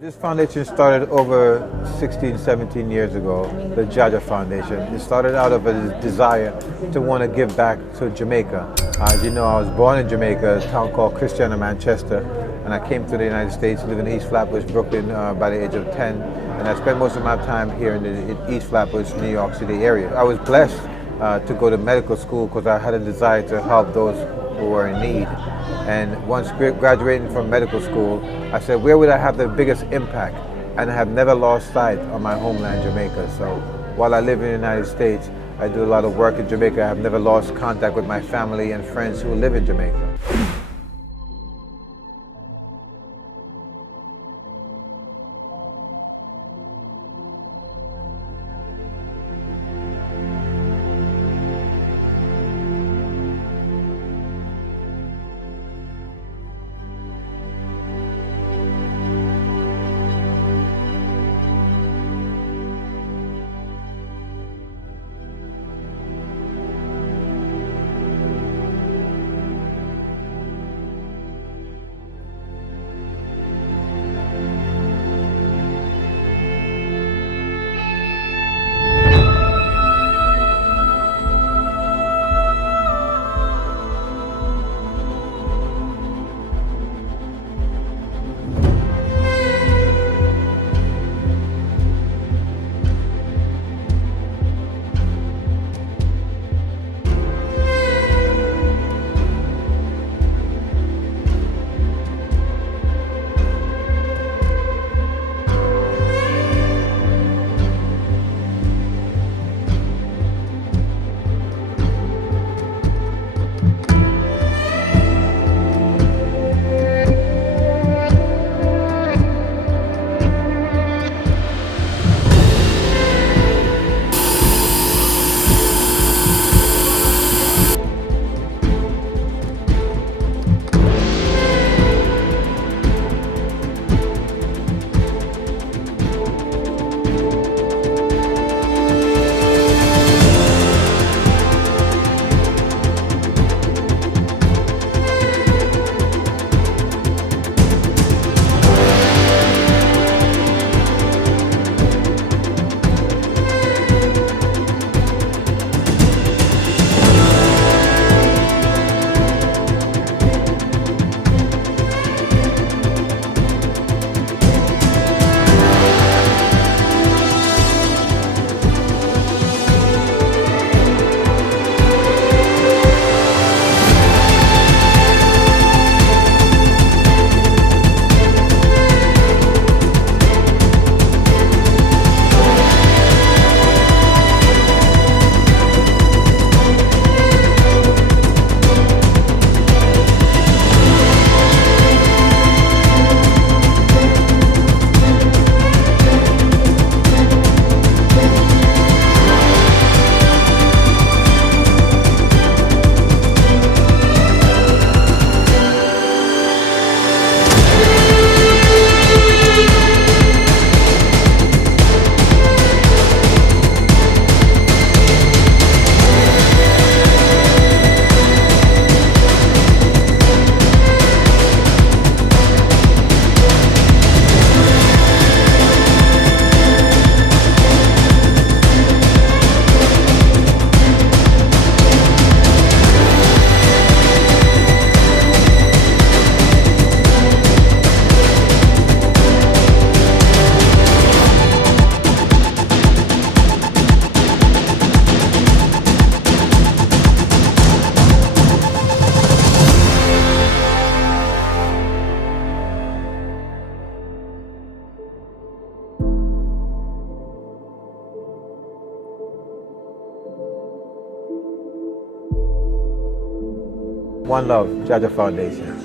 This foundation started over 16, 17 years ago, the JAHJAH Foundation. It started out of a desire to want to give back to Jamaica. As you know, I was born in Jamaica, a town called Christiana, Manchester, and I came to the United States, living in East Flatbush, Brooklyn, by the age of 10. And I spent most of my time here in the East Flatbush, New York City area. I was blessed to go to medical school because I had a desire to help those who were in need. And once graduating from medical school, I said, where would I have the biggest impact? And I have never lost sight of my homeland, Jamaica. So while I live in the United States, I do a lot of work in Jamaica. I have never lost contact with my family and friends who live in Jamaica. One love, JAHJAH Foundation.